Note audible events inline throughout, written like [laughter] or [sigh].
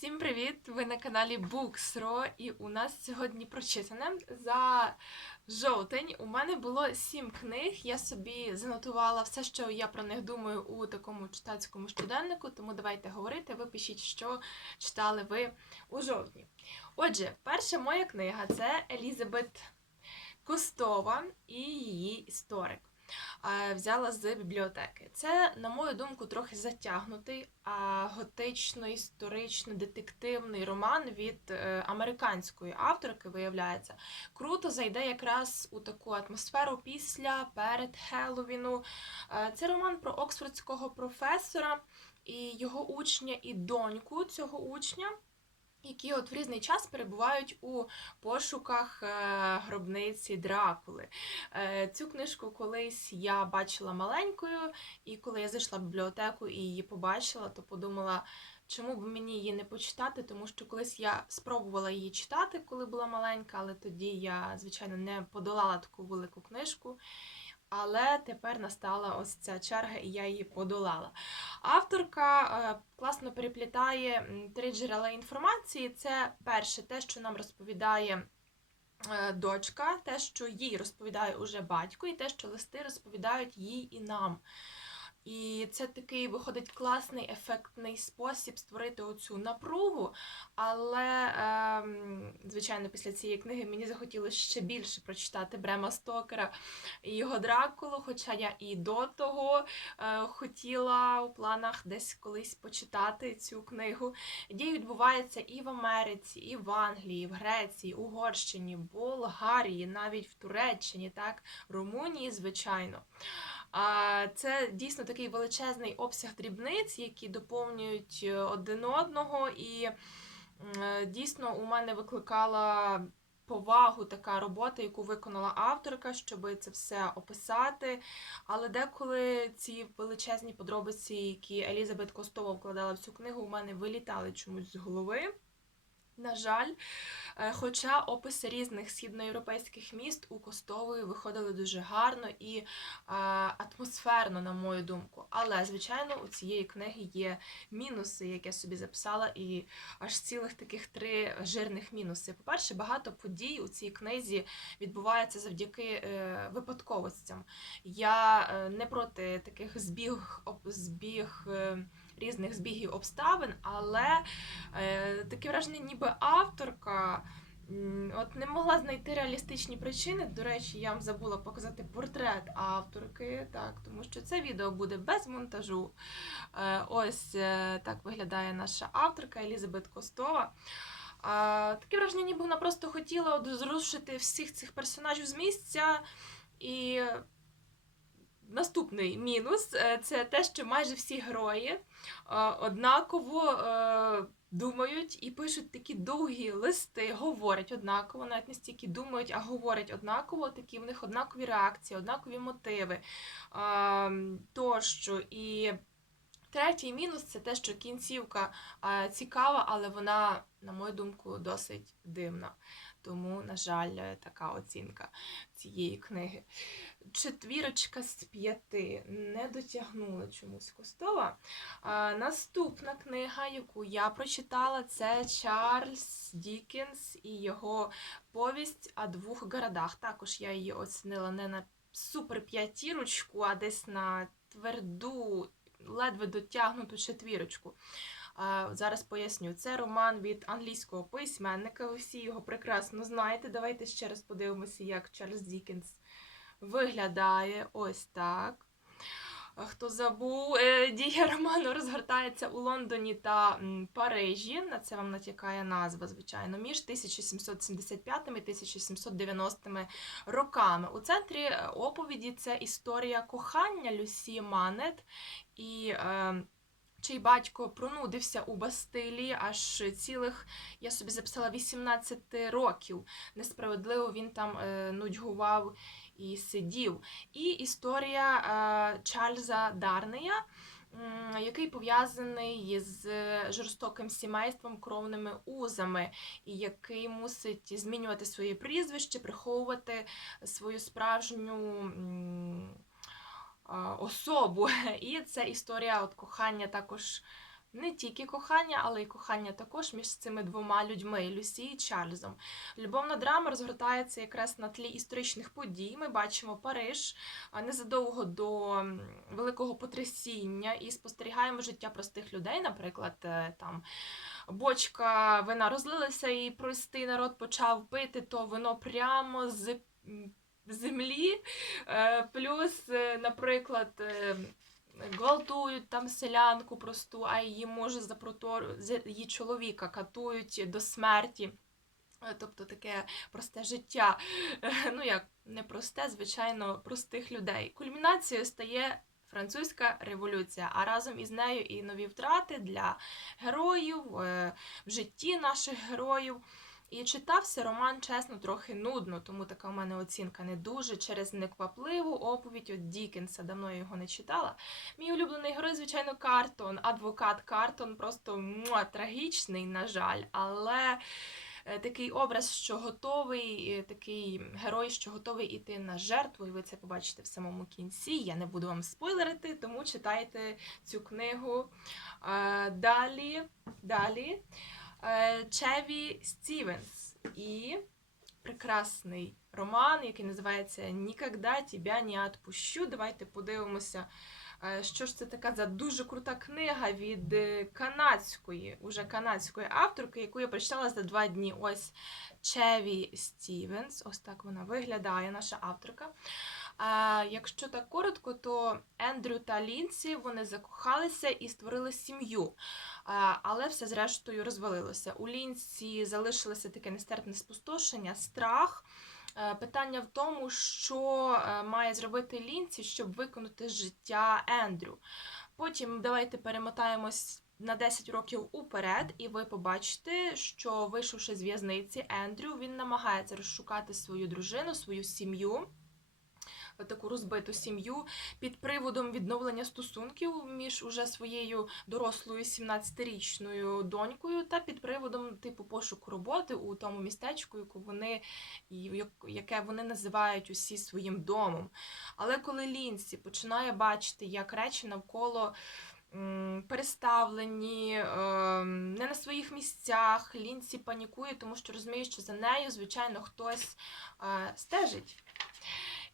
Всім привіт! Ви на каналі Booksro і у нас сьогодні прочитане. За жовтень у мене було сім книг. Я собі занотувала все, що я про них думаю у такому читацькому щоденнику, тому давайте говорити. Ви пишіть, що читали ви у жовтні. Отже, перша моя книга це Елізабет Костова і її історик. Е, Взяла з бібліотеки. Це, на мою думку, трохи затягнутий, а готично-історично-детективний роман від е, американської авторки, виявляється. Круто зайде якраз у таку атмосферу після перед Хеллоуіну. Е, Це роман про оксфордського професора і його учня, і доньку цього учня. Які от в різний час перебувають у пошуках е, гробниці Дракули. Е, Цю книжку колись я бачила маленькою, і коли я зайшла в бібліотеку і її побачила, то подумала, чому б мені її не почитати, тому що колись я спробувала її читати, коли була маленька, але тоді я, звичайно, не подолала таку велику книжку. Але тепер настала ось ця черга, і я її подолала. Авторка е, класно переплітає три джерела інформації. Це перше, те, що нам розповідає е, дочка, те, що їй розповідає уже батько, і те, що листи розповідають їй і нам. І це такий виходить класний ефектний спосіб створити оцю напругу. Але, ем, звичайно, після цієї книги мені захотілося ще більше прочитати Брема Стокера і його Дракулу, хоча я і до того е, хотіла у планах десь колись почитати цю книгу. Дії відбуваються і в Америці, і в Англії, і в Греції, Угорщині, Болгарії, навіть в Туреччині, так, Румунії, звичайно. А це дійсно такий величезний обсяг дрібниць, які доповнюють е, один одного, і е, дійсно у мене викликала повагу така робота, яку виконала авторка, щоб це все описати. Але деколи ці величезні подробиці, які Елізабет Костова вкладала в цю книгу, у мене вилітали чомусь з голови. На жаль, Е, хоча описи різних східноєвропейських міст у Костової виходили дуже гарно і е, атмосферно, на мою думку. Але, звичайно, у цієї книги є мінуси, як я собі записала, і аж цілих таких три жирних мінуси. По-перше, багато подій у цій книзі відбувається завдяки е, випадковостям. Я не проти таких збіг, збіг різних збігів обставин, але е, таке враження, ніби авторка. От не могла знайти реалістичні причини. До речі, я вам забула показати портрет авторки, так, тому що це відео буде без монтажу. Е, Ось е, так виглядає наша авторка Елізабет Костова. Таке враження, ніби вона просто хотіла от зрушити всіх цих персонажів з місця. І наступний мінус е, це те, що майже всі герої е, однаково е, думають і пишуть такі довгі листи, говорять однаково, навіть не стільки думають, а говорять однаково, такі в них однакові реакції, однакові мотиви тощо. І третій мінус це те, що кінцівка цікава, але вона, на мою думку, досить дивна. Тому, на жаль, така оцінка цієї книги. Четвірочка з п'яти не дотягнула чомусь Костова. А, наступна книга, яку я прочитала, це Чарльз Дікінс і його повість о двох городах. Також я її оцінила не на супер п'ятірочку, а десь на тверду, ледве дотягнуту четвірочку. Зараз поясню. Це роман від англійського письменника. Ви всі його прекрасно знаєте. Давайте ще раз подивимося, як Чарльз Дікінс виглядає ось так. Хто забув, е, дія роману розгортається у Лондоні та Парижі. На це вам натякає назва, звичайно, між 1775 і 1790 роками. У центрі е, оповіді це історія кохання Люсі Манет і. Е, Чий батько пронудився у Бастилії аж цілих, я собі записала 18 років. Несправедливо він там нудьгував і сидів. І історія е, Чарльза Дарнея, який пов'язаний з жорстоким сімейством, кровними узами, і який мусить змінювати своє прізвище, приховувати свою справжню. м, Особу. [laughs] І це історія от кохання також не тільки кохання, але й кохання також між цими двома людьми Люсі і Чарльзом. Любовна драма розгортається якраз на тлі історичних подій. Ми бачимо Париж незадовго до великого потрясіння і спостерігаємо життя простих людей. Наприклад, е, там бочка вина розлилася, і простий народ почав пити то вино прямо з землі. Е, Плюс, е, наприклад. Гвалтують там селянку просту, а її може за протор... з- її чоловіка катують до смерті. Е, Тобто таке просте життя. Е, Ну як не просте, звичайно, простих людей. Кульмінацією стає французька революція, а разом із нею і нові втрати для героїв е, в житті наших героїв. І читався роман, чесно, трохи нудно, тому така у мене оцінка не дуже через неквапливу оповідь від Дікенса. Давно я його не читала. Мій улюблений герой, звичайно, Картон, адвокат Картон, просто муа, трагічний, на жаль, але е, такий образ, що готовий, е, такий герой, що готовий іти на жертву, і ви це побачите в самому кінці. Я не буду вам спойлерити, тому читайте цю книгу. Е, Далі, далі. Е, Чеві Стівенс і прекрасний роман, який називається Нікогда тебя не отпущу. Давайте подивимося, е, що ж це така за дуже крута книга від е, канадської, уже канадської авторки, яку я прочитала за два дні. Ось Чеві Стівенс. Ось так вона виглядає, наша авторка. А якщо так коротко, то Ендрю та Лінсі вони закохалися і створили сім'ю. Але все зрештою розвалилося. У Лінсі залишилося таке нестерпне спустошення, страх. Е, Питання в тому, що е, має зробити Лінсі, щоб виконати життя Ендрю. Потім давайте перемотаємось на 10 років уперед, і ви побачите, що вийшовши з в'язниці, Ендрю він намагається розшукати свою дружину, свою сім'ю. Таку розбиту сім'ю під приводом відновлення стосунків між уже своєю дорослою 17-річною донькою та під приводом типу пошуку роботи у тому містечку, яку вони яке вони називають усі своїм домом. Але коли Лінсі починає бачити, як речі навколо переставлені, ем, не на своїх місцях, Лінсі панікує, тому що розуміє, що за нею, звичайно, хтось е, стежить.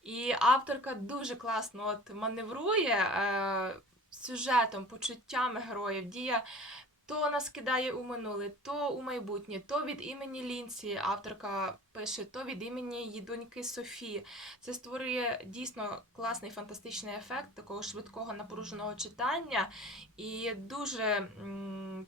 І авторка дуже класно от маневрує е, сюжетом, почуттями героїв. Дія то нас кидає у минуле, то у майбутнє, то від імені Лінці авторка пише, то від імені її доньки Софії. Це створює дійсно класний фантастичний ефект такого швидкого напруженого читання. І дуже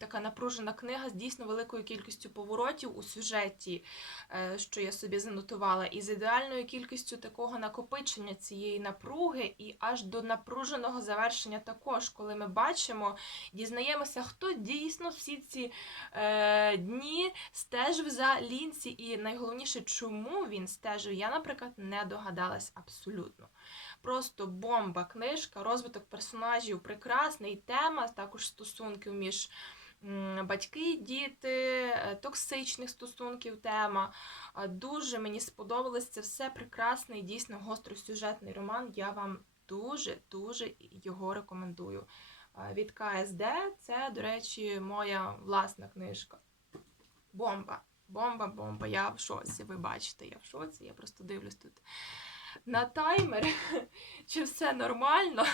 така напружена книга з дійсно великою кількістю поворотів у сюжеті, е, що я собі занотувала, і з ідеальною кількістю такого накопичення цієї напруги, і аж до напруженого завершення також, коли ми бачимо, дізнаємося, хто дійсно всі ці е, дні стежив за Лінсі, і найголовніше, чому він стежив, я, наприклад, не догадалась абсолютно. Просто бомба книжка, розвиток персонажів прекрасний, тема також стосунків між батьки, діти, е, токсичних стосунків тема. Дуже мені сподобалось це все прекрасний, дійсно гостросюжетний роман. Я вам дуже-дуже його рекомендую. Від КСД це, до речі, моя власна книжка. Бомба. Бомба, бомба. Я в шоці. Ви бачите, я в шоці. Я просто дивлюсь тут на таймер, [laughs] чи все нормально,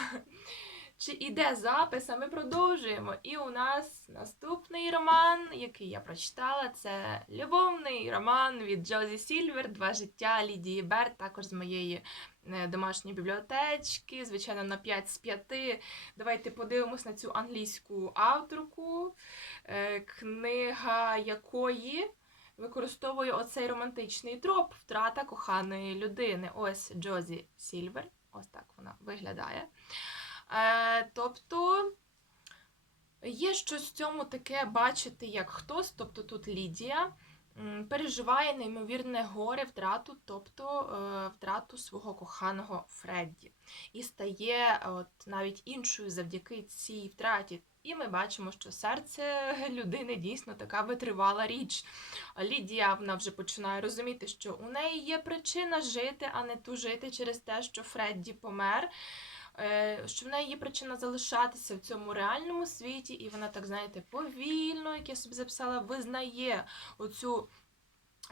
[laughs] чи іде запис, а ми продовжуємо. І у нас наступний роман, який я прочитала, це любовний роман від Джозі Сільвер Два життя Лідії Берт, також з моєї е, домашньої бібліотечки, звичайно, на 5 з 5. Давайте подивимось на цю англійську авторку, е, книга якої використовує оцей романтичний троп втрата коханої людини. Ось Джозі Сільвер. Ось так вона виглядає. Е, тобто є щось в цьому таке бачити, як хтось, тобто тут Лідія. Переживає неймовірне горе, втрату, тобто е, втрату свого коханого Фредді, і стає е, от навіть іншою завдяки цій втраті. І ми бачимо, що серце [laughs] людини дійсно така витривала річ. Лідія вона вже починає розуміти, що у неї є причина жити, а не тужити через те, що Фредді помер. е, що в неї є причина залишатися в цьому реальному світі, і вона, так знаєте, повільно, як я собі записала, визнає оцю.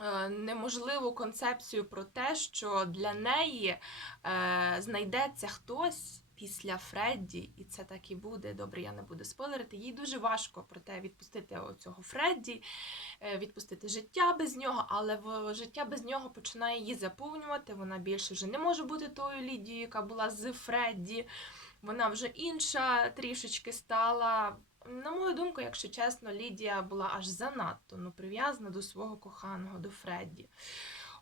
е, Неможливу концепцію про те, що для неї е, знайдеться хтось після Фредді, і це так і буде. Добре, я не буду спойлерити. Їй дуже важко проте відпустити оцього Фредді, е, відпустити життя без нього, але в життя без нього починає її заповнювати. Вона більше вже не може бути тою Лідією, яка була з Фредді. Вона вже інша трішечки стала. На мою думку, якщо чесно, Лідія була аж занадто ну, прив'язана до свого коханого, до Фредді.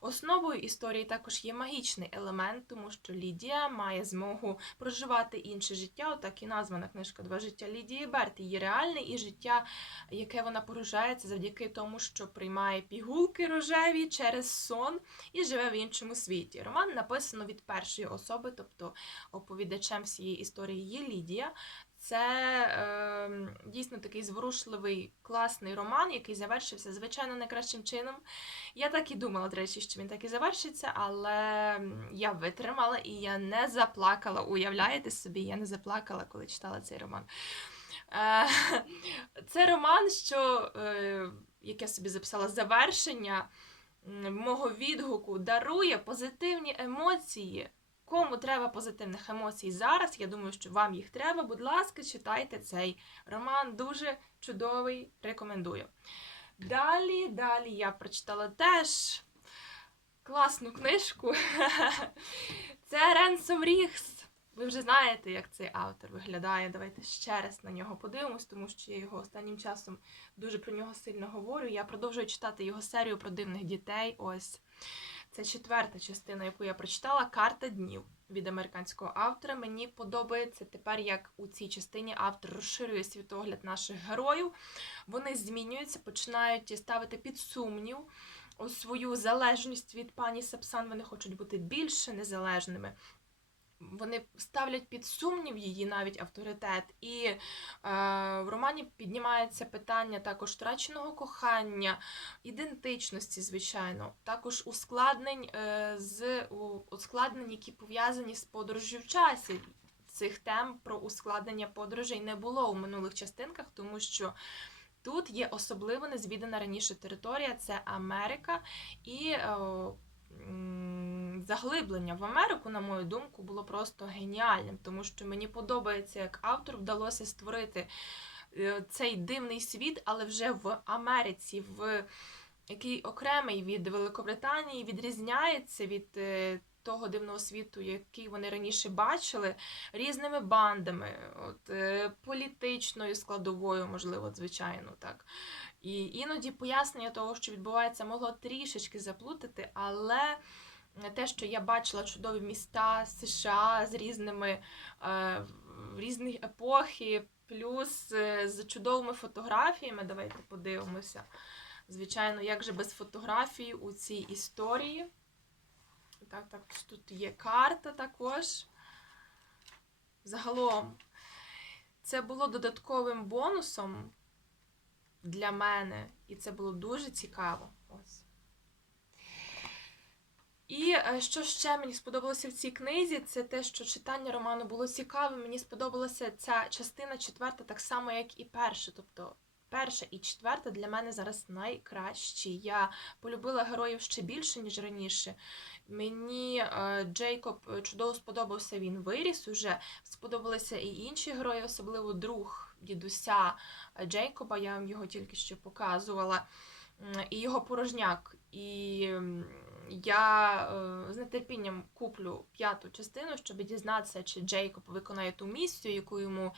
Основою історії також є магічний елемент, тому що Лідія має змогу проживати інше життя. Отак і названа книжка Два життя Лідії Берт. Її реальне і життя, яке вона порожається завдяки тому, що приймає пігулки рожеві через сон і живе в іншому світі. Роман написано від першої особи, тобто оповідачем всієї історії є Лідія. Це е, дійсно такий зворушливий, класний роман, який завершився, звичайно, найкращим чином. Я так і думала, до речі, що він так і завершиться, але я витримала і я не заплакала. Уявляєте собі, я не заплакала, коли читала цей роман. Е, [laughs] Це роман, що, е, як я собі записала, завершення мого відгуку дарує позитивні емоції. Кому треба позитивних емоцій зараз, я думаю, що вам їх треба. Будь ласка, читайте цей роман. Дуже чудовий, рекомендую. Далі, далі я прочитала теж класну книжку. [laughs] Це Ренсом Рігс. Ви вже знаєте, як цей автор виглядає. Давайте ще раз на нього подивимось, тому що я його останнім часом дуже про нього сильно говорю. Я продовжую читати його серію про дивних дітей. Ось. Це четверта частина, яку я прочитала Карта днів від американського автора. Мені подобається тепер, як у цій частині автор розширює світогляд наших героїв. Вони змінюються, починають ставити під сумнів свою залежність від пані Сапсан. Вони хочуть бути більше незалежними. Вони ставлять під сумнів її навіть авторитет. І е, в романі піднімається питання також втраченого кохання, ідентичності, звичайно, також ускладнень е, з ускладнень, які пов'язані з подорожжю в часі. Цих тем про ускладнення подорожей не було у минулих частинках, тому що тут є особливо незвідана раніше територія це Америка і. Е, м, Заглиблення в Америку, на мою думку, було просто геніальним, тому що мені подобається, як автору вдалося створити е, цей дивний світ, але вже в Америці, в який окремий від Великобританії відрізняється від е, того дивного світу, який вони раніше бачили, різними бандами, от, е, політичною складовою, можливо, звичайно, так. І іноді пояснення того, що відбувається, могло трішечки заплутати, але те, що я бачила чудові міста США з різними е, різних епохи, плюс е, з чудовими фотографіями. Давайте подивимося. Звичайно, як же без фотографій у цій історії. Так, так, тут є карта також. Загалом, це було додатковим бонусом для мене, і це було дуже цікаво. І е, що ще мені сподобалося в цій книзі, це те, що читання роману було цікавим. Мені сподобалася ця частина четверта, так само, як і перша. Тобто перша і четверта для мене зараз найкращі. Я полюбила героїв ще більше, ніж раніше. Мені е, Джейкоб е, чудово сподобався, він виріс уже. Сподобалися і інші герої, особливо друг дідуся Джейкоба. Я вам його тільки що показувала. І його порожняк. І я е, з нетерпінням куплю п'яту частину, щоб дізнатися, чи Джейкоб виконає ту місію, яку йому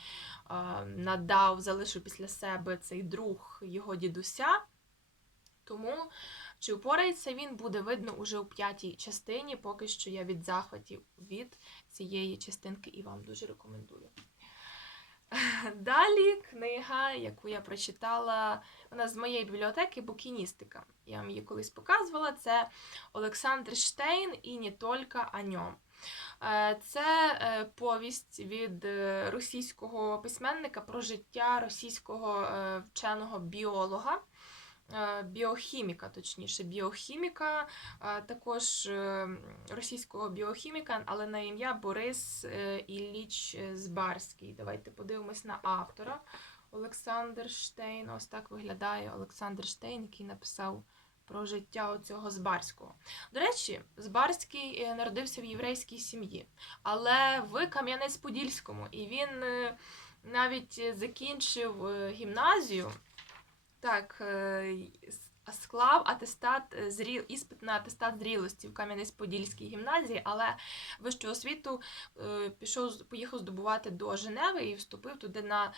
е, надав, залишив після себе цей друг його дідуся. Тому чи впорається він, буде видно уже у п'ятій частині. Поки що я від захватів від цієї частинки і вам дуже рекомендую. Далі книга, яку я прочитала, вона з моєї бібліотеки Букіністика. Я вам її колись показувала. Це Олександр Штейн і не тільки о ньому. Е, Це е, повість від е, російського письменника про життя російського вченого біолога. Е, біохіміка, точніше, біохіміка, е, також е, російського біохіміка, але на ім'я Борис Ілліч Збарський. Давайте подивимось на автора. Олександр Штейн. Ось так виглядає Олександр Штейн, який написав про життя оцього Збарського. До речі, Збарський народився в єврейській сім'ї, але в Кам'янець-Подільському, і він навіть закінчив гімназію. Так, е, склав атестат е, зрі... іспит на атестат зрілості в Кам'янець-Подільській гімназії, але вищу освіту е, пішов, поїхав здобувати до Женеви і вступив туди на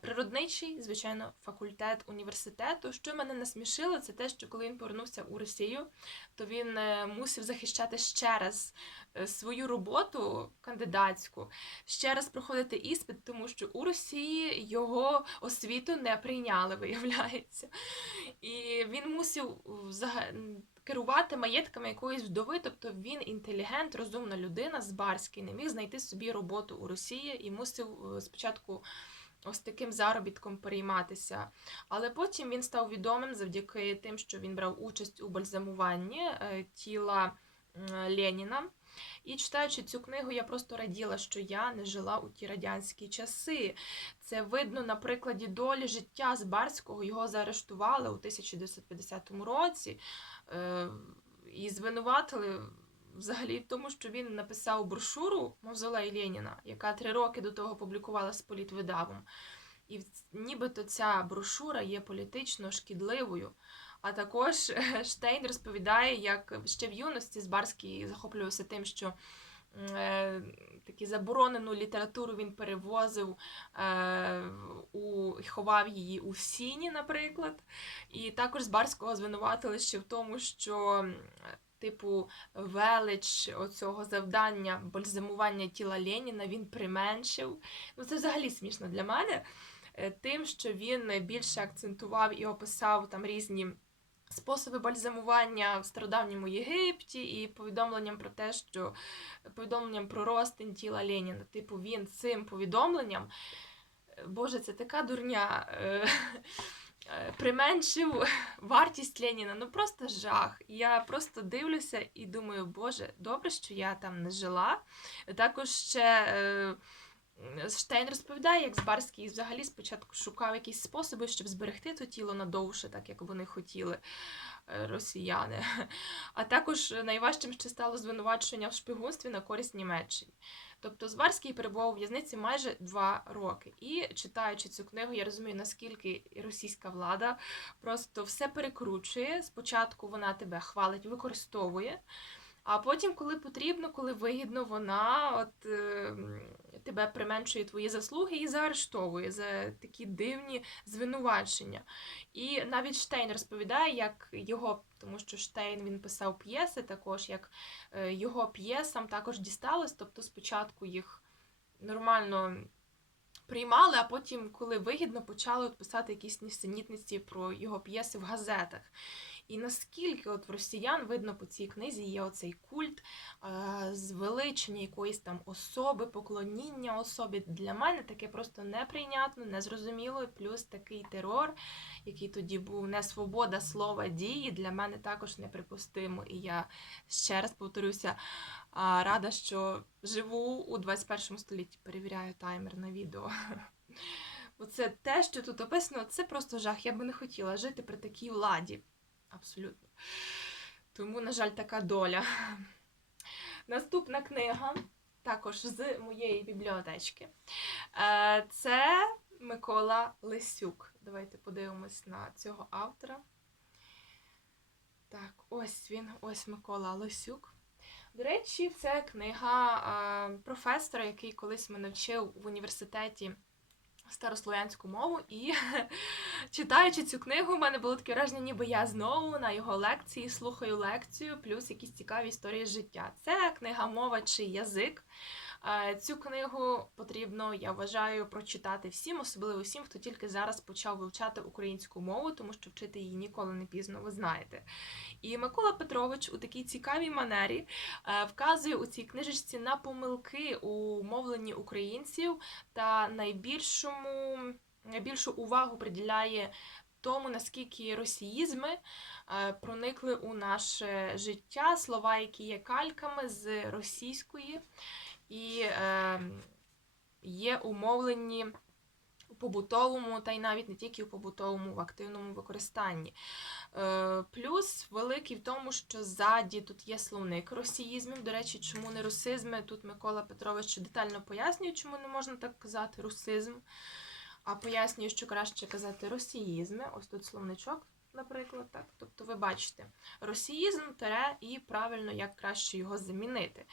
природничий, звичайно, факультет університету. Що мене насмішило, це те, що коли він повернувся у Росію, то він мусив захищати ще раз свою роботу кандидатську, ще раз проходити іспит, тому що у Росії його освіту не прийняли, [laughs] виявляється. І він мусив керувати маєтками якоїсь вдови, тобто він інтелігент, розумна людина з Барський, не міг знайти собі роботу у Росії і мусив е, спочатку. Ось таким заробітком перейматися. Але потім він став відомим завдяки тим, що він брав участь у бальзамуванні е, тіла Леніна. І читаючи цю книгу, я просто раділа, що я не жила у ті радянські часи. Це видно на прикладі долі життя з Барського. Його заарештували у 1950 році е, і звинуватили взагалі в тому, що він написав брошуру Мавзолей Леніна, яка три роки до того публікувалася з політвидавом. І нібито ця брошура є політично шкідливою. А також Штейн розповідає, як ще в юності Збарський захоплювався тим, що е, таку заборонену літературу він перевозив е, у ховав її у сіні, наприклад. І також Збарського звинуватили ще в тому, що типу велич оцього завдання бальзамування тіла Леніна він применшив. Ну це взагалі смішно для мене. е, Тим, що він більше акцентував і описав там різні способи бальзамування в стародавньому Єгипті і повідомленням про те, що повідомленням про розтин тіла Леніна. Типу, він цим повідомленням, Боже, це така дурня. е, е, Применшив вартість Леніна, ну просто жах. Я просто дивлюся і думаю, Боже, добре, що я там не жила. Також ще е, Штейн розповідає, як Збарський взагалі спочатку шукав якісь способи, щоб зберегти то тіло надовше, так як вони хотіли е, росіяни. А також найважчим ще стало звинувачення в шпигунстві на користь Німеччині. Тобто Зварський перебував у в'язниці майже два роки. І читаючи цю книгу, я розумію, наскільки російська влада просто все перекручує. Спочатку вона тебе хвалить, використовує. А потім, коли потрібно, коли вигідно, вона от, е, м, тебе применшує твої заслуги і заарештовує за такі дивні звинувачення. І навіть Штейн розповідає, як його, тому що Штейн він писав п'єси також, як е, його п'єсам також дісталось, тобто спочатку їх нормально приймали, а потім, коли вигідно, почали писати якісь нісенітниці про його п'єси в газетах. І наскільки от в росіян видно по цій книзі є оцей культ е, звеличення якоїсь там особи, поклоніння особі. Для мене таке просто неприйнятно, незрозуміло. Плюс такий терор, який тоді був не свобода слова дії, для мене також неприпустимо. І я ще раз повторюся, рада, що живу у 21 столітті. Перевіряю таймер на відео. [laughs] Оце те, що тут описано, це просто жах. Я би не хотіла жити при такій владі. Абсолютно. Тому, на жаль, така доля. Наступна книга, також з моєї бібліотечки. Е, Це Микола Лисюк. Давайте подивимось на цього автора. Так, ось він, ось Микола Лисюк. До речі, це книга е, професора, який колись мене вчив в університеті старослов'янську мову. І [laughs] читаючи цю книгу, в мене було таке враження, ніби я знову на його лекції слухаю лекцію, плюс якісь цікаві історії життя. Це книга Мова чи язик. Цю книгу потрібно, я вважаю, прочитати всім, особливо всім, хто тільки зараз почав вивчати українську мову, тому що вчити її ніколи не пізно, ви знаєте. І Микола Петрович у такій цікавій манері е, вказує у цій книжечці на помилки у мовленні українців та найбільшому, найбільшу увагу приділяє тому, наскільки росіїзми е, проникли у наше життя, слова, які є кальками з російської і е, є умовлені у побутовому, та й навіть не тільки у побутовому, в активному використанні. Е, Плюс великий в тому, що ззаді тут є словник росіїзмів. До речі, чому не русизми? Тут Микола Петрович детально пояснює, чому не можна так казати русизм. А пояснює, що краще казати росіїзми. Ось тут словничок, наприклад, так. Тобто ви бачите росіїзм тере і правильно, як краще його замінити.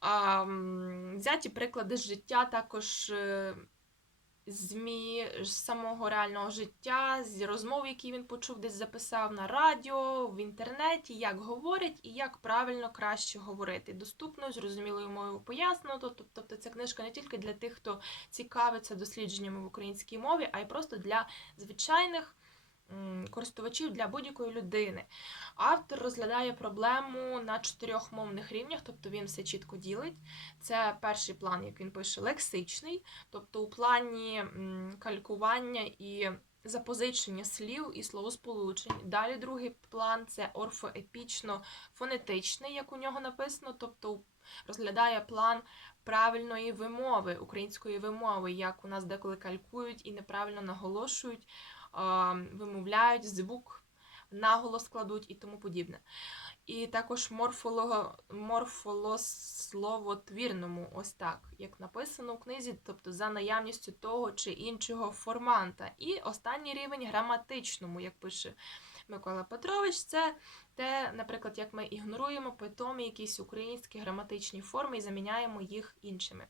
А, взяті приклади з життя також. е, ЗМІ з самого реального життя, з розмов, які він почув, десь записав на радіо, в інтернеті, як говорять і як правильно краще говорити. Доступно, зрозумілою мовою пояснено. Тобто, ця книжка не тільки для тих, хто цікавиться дослідженнями в українській мові, а й просто для звичайних користувачів для будь-якої людини. Автор розглядає проблему на чотирьох мовних рівнях, тобто він все чітко ділить. Це перший план, як він пише, лексичний, тобто у плані калькування і запозичення слів і словосполучень. Далі другий план це орфоепічно-фонетичний, як у нього написано, тобто розглядає план правильної вимови, української вимови, як у нас деколи калькують і неправильно наголошують, вимовляють звук, наголос кладуть і тому подібне. І також морфолого, морфолословотвірному, ось так, як написано в книзі, тобто за наявністю того чи іншого форманта. І останній рівень граматичному, як пише Микола Петрович, це те, наприклад, як ми ігноруємо питомі якісь українські граматичні форми і заміняємо їх іншими.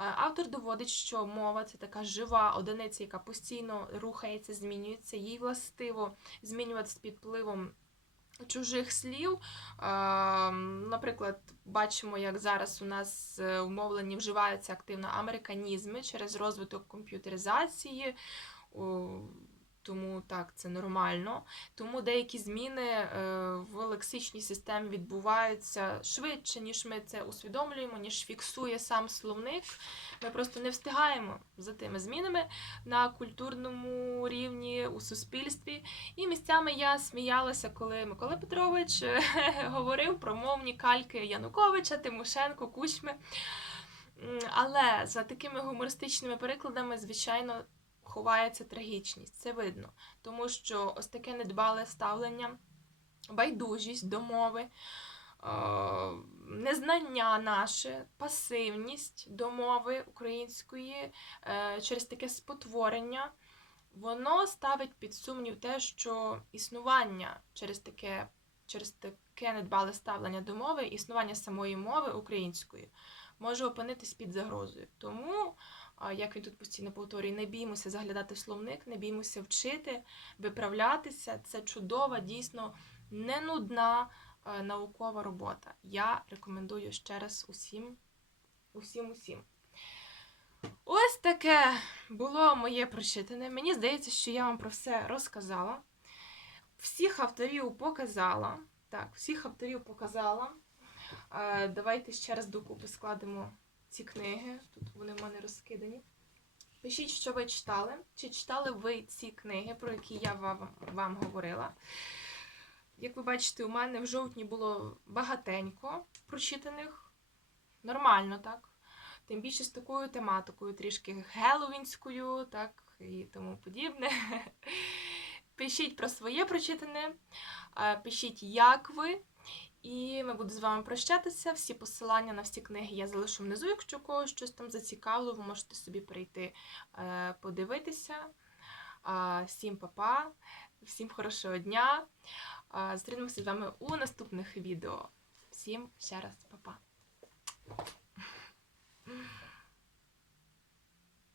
Е, Автор доводить, що мова це така жива одиниця, яка постійно рухається, змінюється. Їй властиво змінюватися під впливом чужих слів. Е, Наприклад, бачимо, як зараз у нас е, в мовленні вживаються активно американізми через розвиток комп'ютеризації. Тому так, це нормально. Тому деякі зміни е, в лексичній системі відбуваються швидше, ніж ми це усвідомлюємо, ніж фіксує сам словник. Ми просто не встигаємо за тими змінами на культурному рівні у суспільстві. І місцями я сміялася, коли Микола Петрович е, [laughs] говорив про мовні кальки Януковича, Тимошенко, Кучми. Але за такими гумористичними перекладами, звичайно, ховається трагічність. Це видно. Тому що ось таке недбале ставлення, байдужість до мови, е, незнання наше, пасивність до мови української е, через таке спотворення, воно ставить під сумнів те, що існування через таке, через таке недбале ставлення до мови, існування самої мови української може опинитись під загрозою. Тому, як він тут постійно повторює, не біймося заглядати в словник, не біймося вчити, виправлятися. Це чудова, дійсно не нудна е, наукова робота. Я рекомендую ще раз усім, усім, усім. Ось таке було моє прочитане. Мені здається, що я вам про все розказала. Всіх авторів показала. Так, всіх авторів показала. Е, Давайте ще раз докупи складемо ці книги. Тут вони в мене розкидані. Пишіть, що ви читали. Чи читали ви ці книги, про які я вам, вам говорила. Як ви бачите, у мене в жовтні було багатенько прочитаних. Нормально, так? Тим більше з такою тематикою, трішки геловінською, так, і тому подібне. [laughs] Пишіть про своє прочитане, е, пишіть, як ви. І ми буду з вами прощатися. Всі посилання на всі книги я залишу внизу, якщо когось щось там зацікавило, ви можете собі прийти е, подивитися. Всім па-па, всім хорошого дня. Зустрінемося з вами у наступних відео. Всім ще раз па-па.